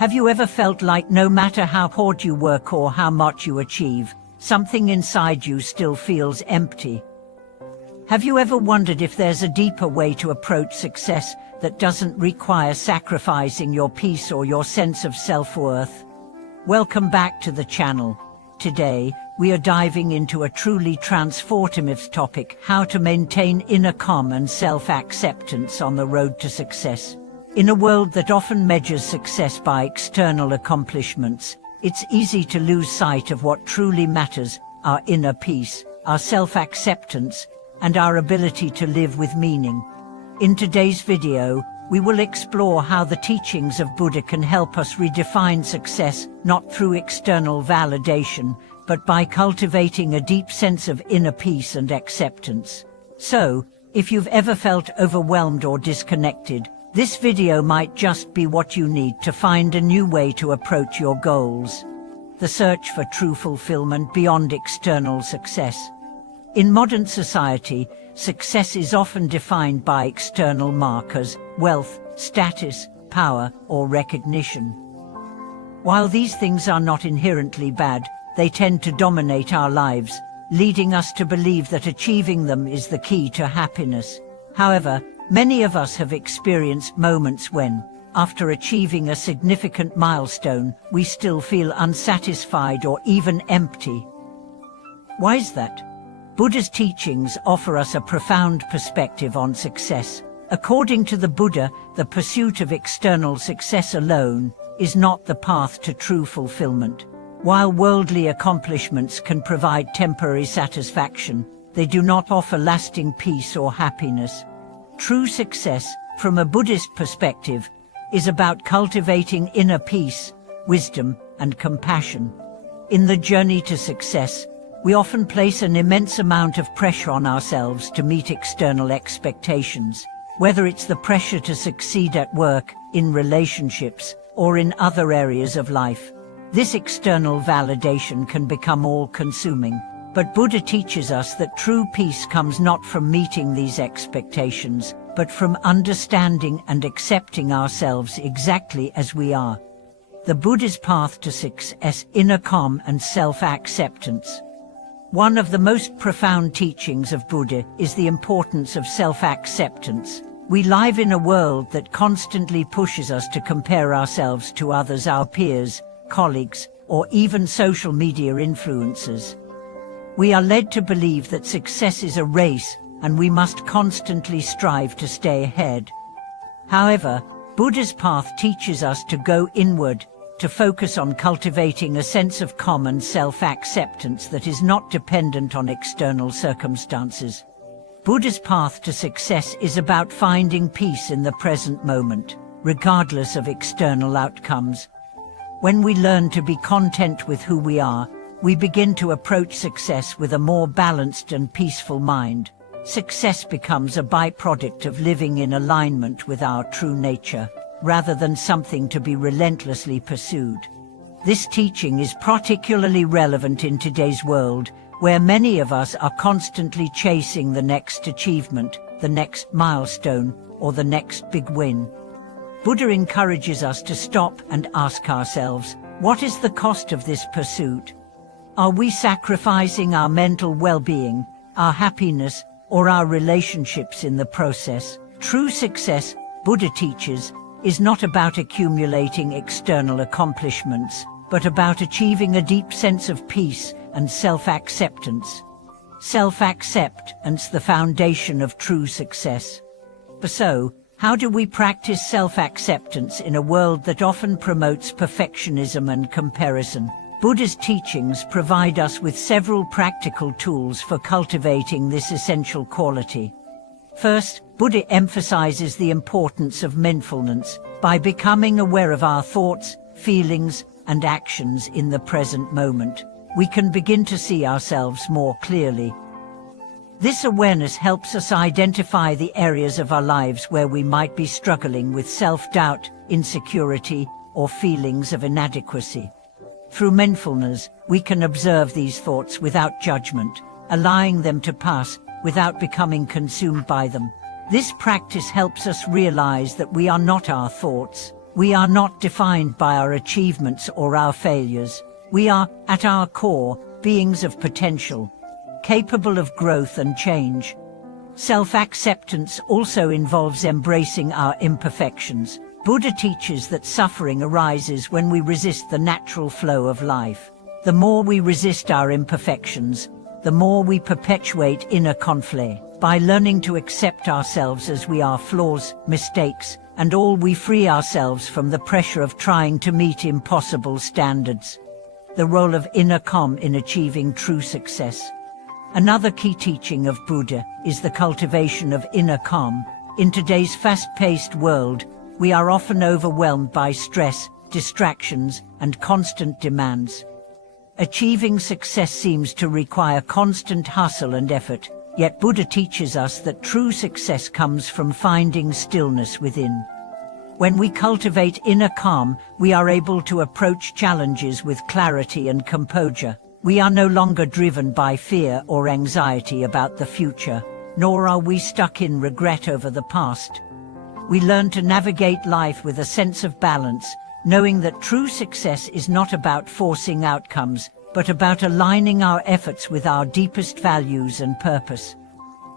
Have you ever felt like no matter how hard you work or how much you achieve, something inside you still feels empty? Have you ever wondered if there's a deeper way to approach success that doesn't require sacrificing your peace or your sense of self-worth? Welcome back to the channel. Today, we are diving into a truly transformative topic: how to maintain inner calm and self-acceptance on the road to success. In a world that often measures success by external accomplishments, it's easy to lose sight of what truly matters: our inner peace, our self-acceptance, and our ability to live with meaning. In today's video, we will explore how the teachings of Buddha can help us redefine success, not through external validation, but by cultivating a deep sense of inner peace and acceptance. So, if you've ever felt overwhelmed or disconnected, this video might just be what you need to find a new way to approach your goals. The search for true fulfillment beyond external success. In modern society, success is often defined by external markers: wealth, status, power, or recognition. While these things are not inherently bad, they tend to dominate our lives, leading us to believe that achieving them is the key to happiness. However, many of us have experienced moments when, after achieving a significant milestone, we still feel unsatisfied or even empty. Why is that? Buddha's teachings offer us a profound perspective on success. According to the Buddha, the pursuit of external success alone is not the path to true fulfillment. While worldly accomplishments can provide temporary satisfaction, they do not offer lasting peace or happiness. True success, from a Buddhist perspective, is about cultivating inner peace, wisdom, and compassion. In the journey to success, we often place an immense amount of pressure on ourselves to meet external expectations, whether it's the pressure to succeed at work, in relationships, or in other areas of life. This external validation can become all-consuming, but Buddha teaches us that true peace comes not from meeting these expectations, but from understanding and accepting ourselves exactly as we are. The Buddha's path to success: inner calm and self-acceptance. One of the most profound teachings of Buddha is the importance of self-acceptance. We live in a world that constantly pushes us to compare ourselves to others, our peers, colleagues, or even social media influencers. We are led to believe that success is a race, and we must constantly strive to stay ahead. However, Buddha's path teaches us to go inward, to focus on cultivating a sense of calm and self-acceptance that is not dependent on external circumstances. Buddha's path to success is about finding peace in the present moment, regardless of external outcomes. When we learn to be content with who we are, we begin to approach success with a more balanced and peaceful mind. Success becomes a byproduct of living in alignment with our true nature, rather than something to be relentlessly pursued. This teaching is particularly relevant in today's world, where many of us are constantly chasing the next achievement, the next milestone, or the next big win. Buddha encourages us to stop and ask ourselves, what is the cost of this pursuit? Are we sacrificing our mental well-being, our happiness, or our relationships in the process? True success, Buddha teaches, is not about accumulating external accomplishments, but about achieving a deep sense of peace and self-acceptance. Self-acceptance, the foundation of true success. So, how do we practice self-acceptance in a world that often promotes perfectionism and comparison? Buddha's teachings provide us with several practical tools for cultivating this essential quality. First, Buddha emphasizes the importance of mindfulness. By becoming aware of our thoughts, feelings, and actions in the present moment, we can begin to see ourselves more clearly. This awareness helps us identify the areas of our lives where we might be struggling with self-doubt, insecurity, or feelings of inadequacy. Through mindfulness, we can observe these thoughts without judgment, allowing them to pass without becoming consumed by them. This practice helps us realize that we are not our thoughts, We are not defined by our achievements or our failures. We are, at our core, beings of potential, capable of growth and change. Self-acceptance also involves embracing our imperfections. Buddha teaches that suffering arises when we resist the natural flow of life. The more we resist our imperfections, the more we perpetuate inner conflict. By learning to accept ourselves as we are, flaws, mistakes, and all, we free ourselves from the pressure of trying to meet impossible standards. The role of inner calm in achieving true success. Another key teaching of Buddha is the cultivation of inner calm. In today's fast-paced world, we are often overwhelmed by stress, distractions, and constant demands. Achieving success seems to require constant hustle and effort, yet Buddha teaches us that true success comes from finding stillness within. When we cultivate inner calm, we are able to approach challenges with clarity and composure. We are no longer driven by fear or anxiety about the future, nor are we stuck in regret over the past. We learn to navigate life with a sense of balance, knowing that true success is not about forcing outcomes, but about aligning our efforts with our deepest values and purpose.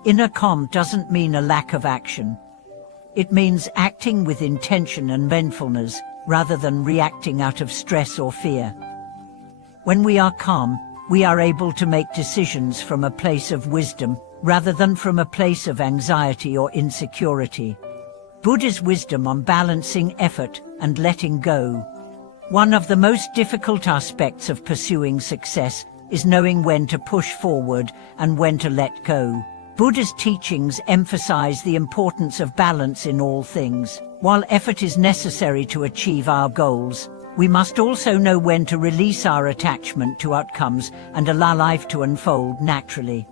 Inner calm doesn't mean a lack of action. It means acting with intention and mindfulness, rather than reacting out of stress or fear. When we are calm, we are able to make decisions from a place of wisdom, rather than from a place of anxiety or insecurity. Buddha's wisdom on balancing effort and letting go. One of the most difficult aspects of pursuing success is knowing when to push forward and when to let go. Buddha's teachings emphasize the importance of balance in all things. While effort is necessary to achieve our goals, we must also know when to release our attachment to outcomes and allow life to unfold naturally.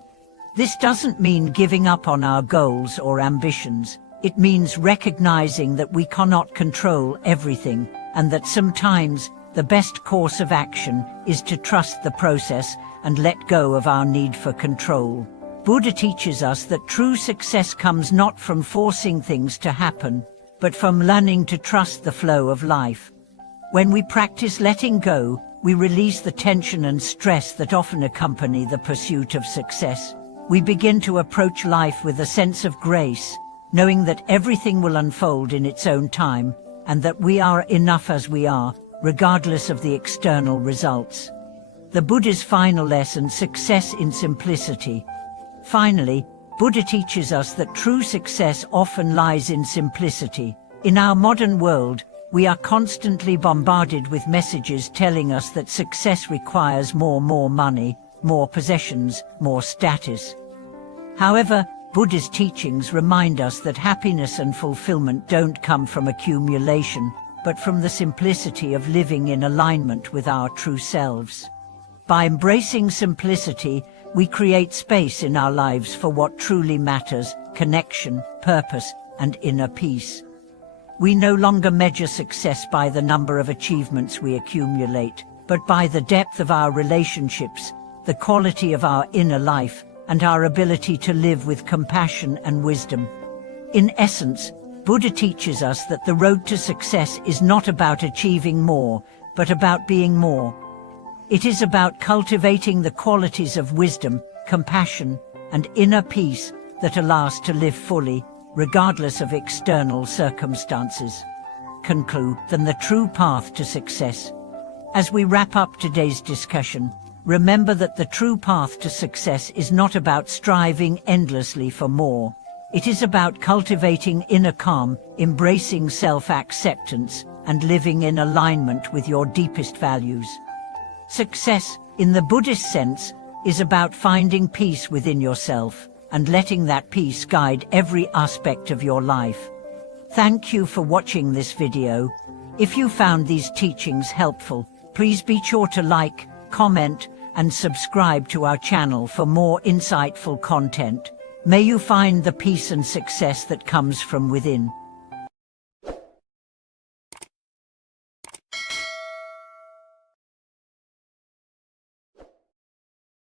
This doesn't mean giving up on our goals or ambitions. It means recognizing that we cannot control everything, and that sometimes the best course of action is to trust the process and let go of our need for control. Buddha teaches us that true success comes not from forcing things to happen, but from learning to trust the flow of life. When we practice letting go, we release the tension and stress that often accompany the pursuit of success. We begin to approach life with a sense of grace, knowing that everything will unfold in its own time, and that we are enough as we are, regardless of the external results. The Buddha's final lesson, success in simplicity. Finally, Buddha teaches us that true success often lies in simplicity. In our modern world, we are constantly bombarded with messages telling us that success requires more money, more possessions, more status. However, Buddha's teachings remind us that happiness and fulfillment don't come from accumulation, but from the simplicity of living in alignment with our true selves. By embracing simplicity, we create space in our lives for what truly matters: connection, purpose, and inner peace. We no longer measure success by the number of achievements we accumulate, but by the depth of our relationships, the quality of our inner life, and our ability to live with compassion and wisdom. In essence, Buddha teaches us that the road to success is not about achieving more, but about being more. It is about cultivating the qualities of wisdom, compassion, and inner peace that allow us to live fully, regardless of external circumstances. Conclude, then the true path to success. As we wrap up today's discussion, remember that the true path to success is not about striving endlessly for more. It is about cultivating inner calm, embracing self-acceptance, and living in alignment with your deepest values. Success, in the Buddhist sense, is about finding peace within yourself and letting that peace guide every aspect of your life. Thank you for watching this video. If you found these teachings helpful, please be sure to like, comment, and subscribe to our channel for more insightful content. May you find the peace and success that comes from within.